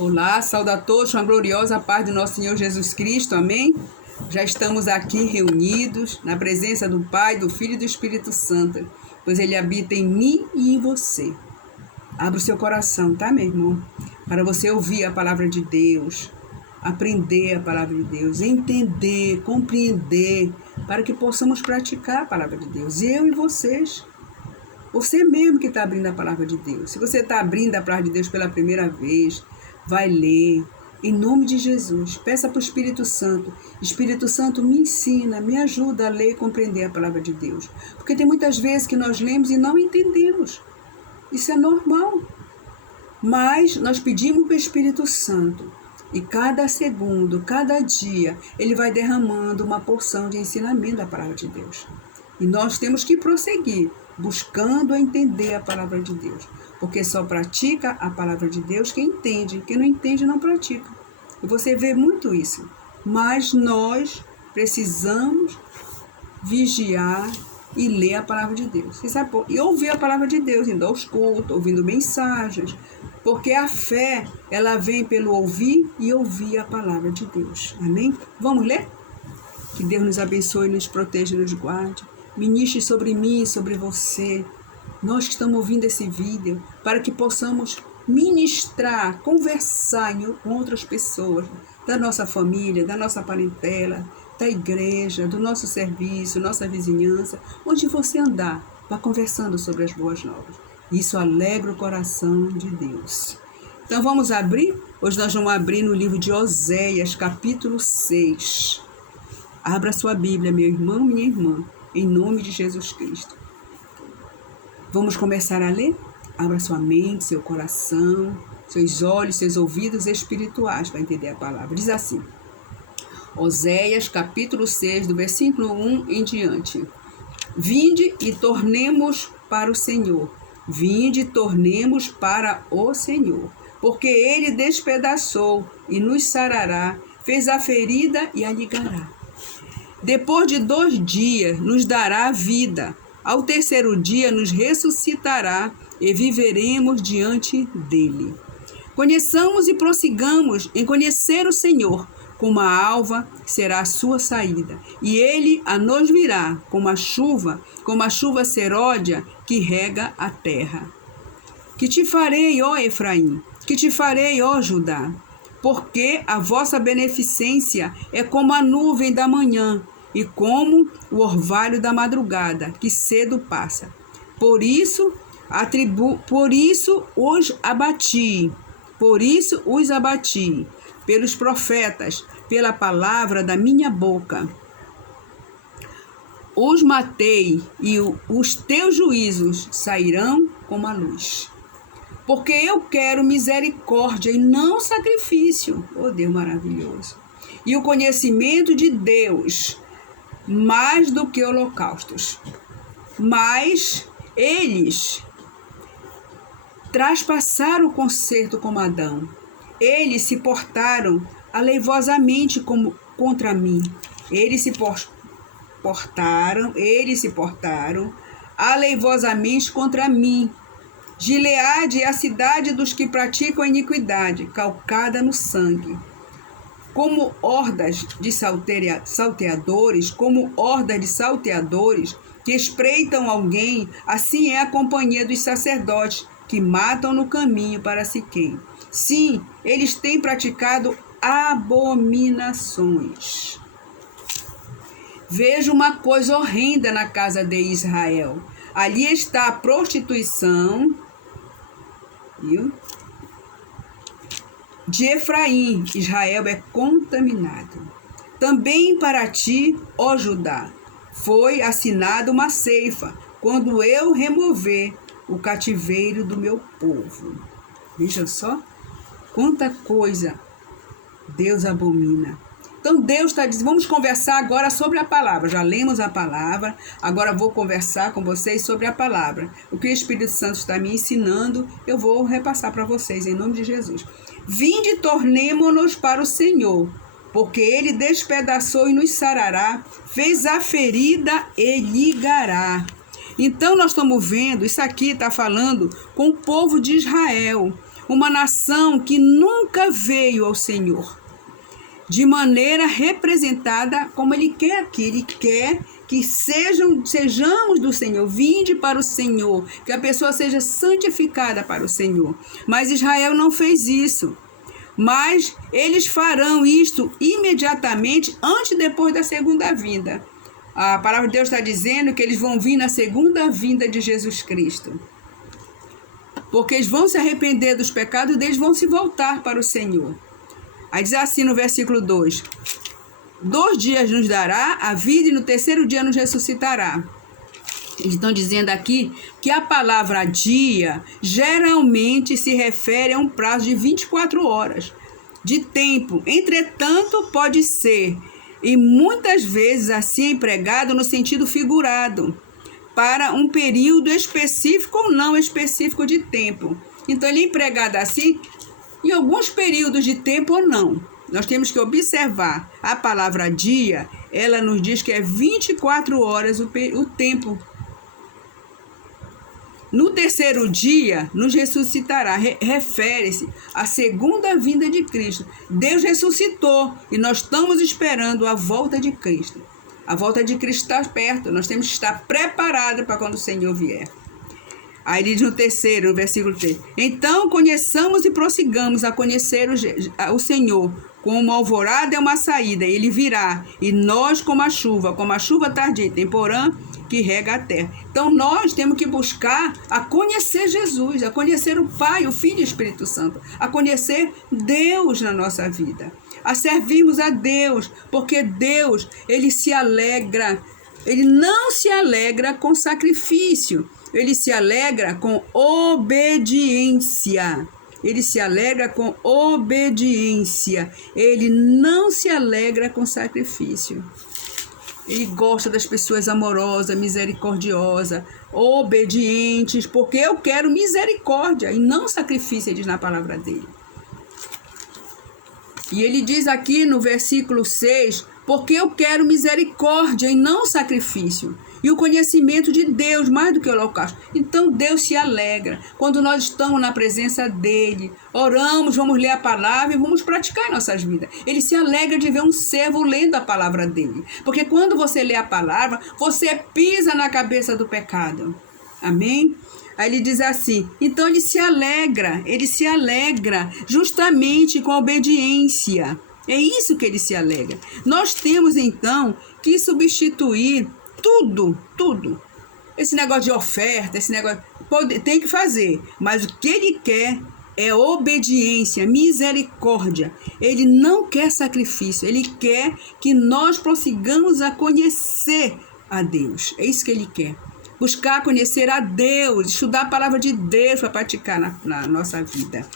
Olá, saúde a todos com a gloriosa paz do nosso Senhor Jesus Cristo, amém? Já estamos aqui reunidos na presença do Pai, do Filho e do Espírito Santo, pois Ele habita em mim e em você. Abra o seu coração, tá, meu irmão? Para você ouvir a palavra de Deus, aprender a palavra de Deus, entender, compreender, para que possamos praticar a palavra de Deus, eu e vocês. Você mesmo que está abrindo a palavra de Deus. Se você está abrindo a palavra de Deus pela primeira vez, vai ler, em nome de Jesus. Peça para o Espírito Santo. Espírito Santo, me ensina, me ajuda a ler e compreender a palavra de Deus. Porque tem muitas vezes que nós lemos e não entendemos. Isso é normal. Mas nós pedimos para o Espírito Santo. E cada segundo, cada dia, ele vai derramando uma porção de ensinamento da palavra de Deus. E nós temos que prosseguir, buscando entender a palavra de Deus. Porque só pratica a palavra de Deus quem entende. Quem não entende, não pratica. E você vê muito isso. Mas nós precisamos vigiar e ler a palavra de Deus. E ouvir a palavra de Deus, indo aos cultos, ouvindo mensagens. Porque a fé, ela vem pelo ouvir e ouvir a palavra de Deus. Amém? Vamos ler? Que Deus nos abençoe, nos proteja e nos guarde. Ministre sobre mim e sobre você, nós que estamos ouvindo esse vídeo, para que possamos ministrar, conversar com outras pessoas, da nossa família, da nossa parentela, da igreja, do nosso serviço, nossa vizinhança, onde você andar, vá conversando sobre as boas novas. Isso alegra o coração de Deus. Então vamos abrir? Hoje nós vamos abrir no livro de Oséias, capítulo 6. Abra sua Bíblia, meu irmão, minha irmã, em nome de Jesus Cristo. Vamos começar a ler? Abra sua mente, seu coração, seus olhos, seus ouvidos espirituais para entender a palavra. Diz assim, Oséias, capítulo 6, do versículo 1 em diante. Vinde e tornemos para o Senhor. Vinde e tornemos para o Senhor. Porque Ele despedaçou e nos sarará, fez a ferida e a ligará. Depois de 2 dias nos dará vida, ao 3º dia nos ressuscitará e viveremos diante dele. Conheçamos e prossigamos em conhecer o Senhor, como a alva será a sua saída, e ele a nos virá como a chuva seródia que rega a terra. Que te farei, ó Efraim, que te farei, ó Judá, porque a vossa beneficência é como a nuvem da manhã e como o orvalho da madrugada, que cedo passa. Por isso os abati, pelos profetas, pela palavra da minha boca. Os matei e os teus juízos sairão como a luz. Porque eu quero misericórdia e não sacrifício. Oh, Deus maravilhoso. E o conhecimento de Deus, mais do que holocaustos. Mas eles traspassaram o concerto como Adão. Eles se portaram aleivosamente contra mim. Eles se portaram aleivosamente contra mim. Gileade é a cidade dos que praticam a iniquidade, calcada no sangue. Como hordas de salteadores, que espreitam alguém, assim é a companhia dos sacerdotes, que matam no caminho para Siquém. Sim, eles têm praticado abominações. Vejo uma coisa horrenda na casa de Israel. Ali está a prostituição, viu? De Efraim. Israel é contaminado. Também para ti, ó Judá, foi assinada uma ceifa, quando eu remover o cativeiro do meu povo. Veja só, quanta coisa Deus abomina. Então Deus está dizendo, vamos conversar agora sobre a palavra. Já lemos a palavra, agora vou conversar com vocês sobre a palavra. O que o Espírito Santo está me ensinando, eu vou repassar para vocês, em nome de Jesus. Vinde, tornemo-nos para o Senhor, porque Ele despedaçou e nos sarará, fez a ferida e ligará. Então nós estamos vendo, isso aqui está falando com o povo de Israel. uma nação que nunca veio ao Senhor, de maneira representada como Ele quer aqui. Ele quer que sejamos do Senhor, vinde para o Senhor, que a pessoa seja santificada para o Senhor. Mas Israel não fez isso. Mas eles farão isto imediatamente antes e depois da segunda vinda. A palavra de Deus está dizendo que eles vão vir na segunda vinda de Jesus Cristo. Porque eles vão se arrepender dos pecados deles, vão se voltar para o Senhor. Aí diz assim no versículo 2: 2 dias nos dará a vida e no terceiro dia nos ressuscitará. Eles estão dizendo aqui que a palavra dia geralmente se refere a um prazo de 24 horas de tempo. Entretanto, pode ser, e muitas vezes assim empregado no sentido figurado, para um período específico ou não específico de tempo. Então, ele é empregado assim em alguns períodos de tempo ou não. Nós temos que observar a palavra dia, ela nos diz que é 24 horas o tempo. No terceiro dia, nos ressuscitará. Refere-se à segunda vinda de Cristo. Deus ressuscitou e nós estamos esperando a volta de Cristo. A volta de Cristo está perto. Nós temos que estar preparados para quando o Senhor vier. Aí diz no terceiro, no versículo 3. Então, conheçamos e prossigamos a conhecer o Senhor. Como a alvorada é uma saída, ele virá. E nós como a chuva tardia, temporã, que rega a terra. Então, nós temos que buscar a conhecer Jesus, a conhecer o Pai, o Filho e o Espírito Santo, a conhecer Deus na nossa vida, a servirmos a Deus, porque Deus, Ele se alegra, Ele não se alegra com sacrifício, Ele se alegra com obediência. Ele se alegra com obediência. Ele não se alegra com sacrifício. Ele gosta das pessoas amorosas, misericordiosas, obedientes, porque eu quero misericórdia e não sacrifício, ele diz na palavra dele. E ele diz aqui no versículo 6, porque eu quero misericórdia e não sacrifício. E o conhecimento de Deus mais do que o holocausto. Então Deus se alegra quando nós estamos na presença dele, oramos, vamos ler a palavra e vamos praticar em nossas vidas. Ele se alegra de ver um servo lendo a palavra dele, porque quando você lê a palavra, você pisa na cabeça do pecado. Amém? Aí ele diz assim, então ele se alegra justamente com a obediência. É isso que ele se alegra. Nós temos então que substituir tudo. Esse negócio de oferta, esse negócio, tem que fazer. Mas o que ele quer é obediência, misericórdia. Ele não quer sacrifício. Ele quer que nós prossigamos a conhecer a Deus. É isso que ele quer. Buscar conhecer a Deus, estudar a palavra de Deus para praticar na nossa vida.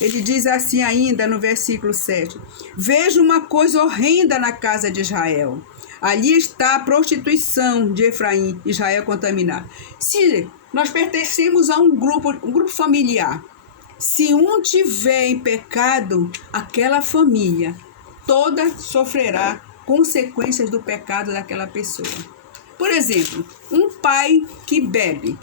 Ele diz assim ainda no versículo 7. Vejo uma coisa horrenda na casa de Israel. Ali está a prostituição de Efraim, Israel contaminado. Se nós pertencemos a um grupo familiar, se um tiver em pecado, aquela família toda sofrerá consequências do pecado daquela pessoa. Por exemplo, um pai que bebe,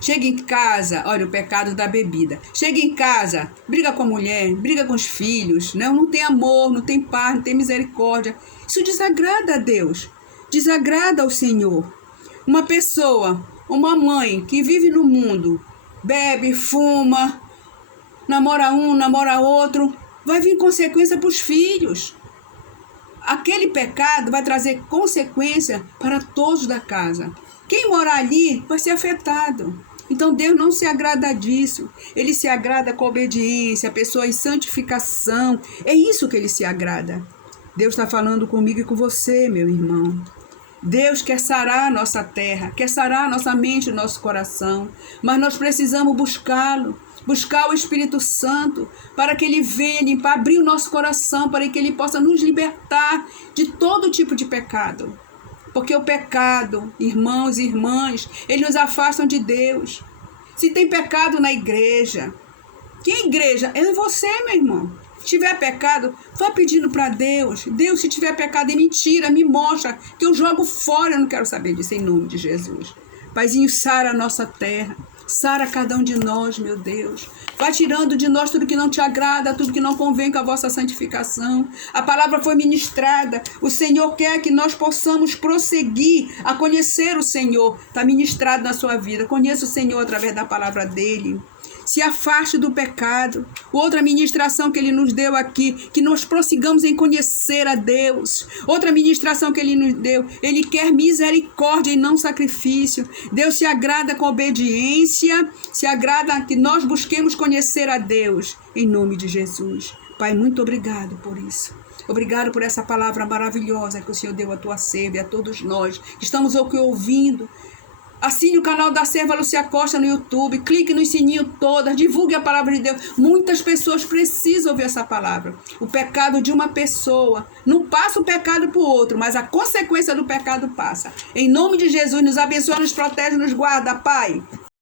chega em casa, olha o pecado da bebida, chega em casa, briga com a mulher, briga com os filhos, não tem amor, não tem paz, não tem misericórdia. Isso desagrada a Deus, desagrada ao Senhor. Uma pessoa, uma mãe que vive no mundo, bebe, fuma, namora um, namora outro, vai vir consequência para os filhos. Aquele pecado vai trazer consequência para todos da casa. Quem morar ali vai ser afetado. Então Deus não se agrada disso. Ele se agrada com obediência, a pessoa em santificação. É isso que ele se agrada. Deus está falando comigo e com você, meu irmão. Deus quer sarar a nossa terra, quer sarar a nossa mente e o nosso coração. Mas nós precisamos buscá-lo. Buscar o Espírito Santo para que ele venha limpar, abrir o nosso coração, para que ele possa nos libertar de todo tipo de pecado. Porque o pecado, irmãos e irmãs, eles nos afastam de Deus. Se tem pecado na igreja, que igreja? É você, meu irmão. Se tiver pecado, vá pedindo para Deus. Deus, se tiver pecado em mentira, me mostra, que eu jogo fora, eu não quero saber disso, em nome de Jesus. Paizinho, sara a nossa terra. Sara cada um de nós, meu Deus. Vai tirando de nós tudo que não te agrada, tudo que não convém com a vossa santificação. A palavra foi ministrada. O Senhor quer que nós possamos prosseguir a conhecer o Senhor. Está ministrado na sua vida. Conheça o Senhor através da palavra dele. Se afaste do pecado. Outra ministração que ele nos deu aqui, que nós prossigamos em conhecer a Deus. Outra ministração que ele nos deu, ele quer misericórdia e não sacrifício. Deus se agrada com obediência, se agrada que nós busquemos conhecer a Deus, em nome de Jesus. Pai, muito obrigado por isso. Obrigado por essa palavra maravilhosa que o Senhor deu à tua serva e a todos nós que estamos aqui ouvindo. Assine o canal da Serva Lúcia Costa no YouTube, clique no sininho todas, divulgue a palavra de Deus. Muitas pessoas precisam ouvir essa palavra. O pecado de uma pessoa não passa o pecado para o outro, mas a consequência do pecado passa. Em nome de Jesus, nos abençoa, nos protege, nos guarda, Pai.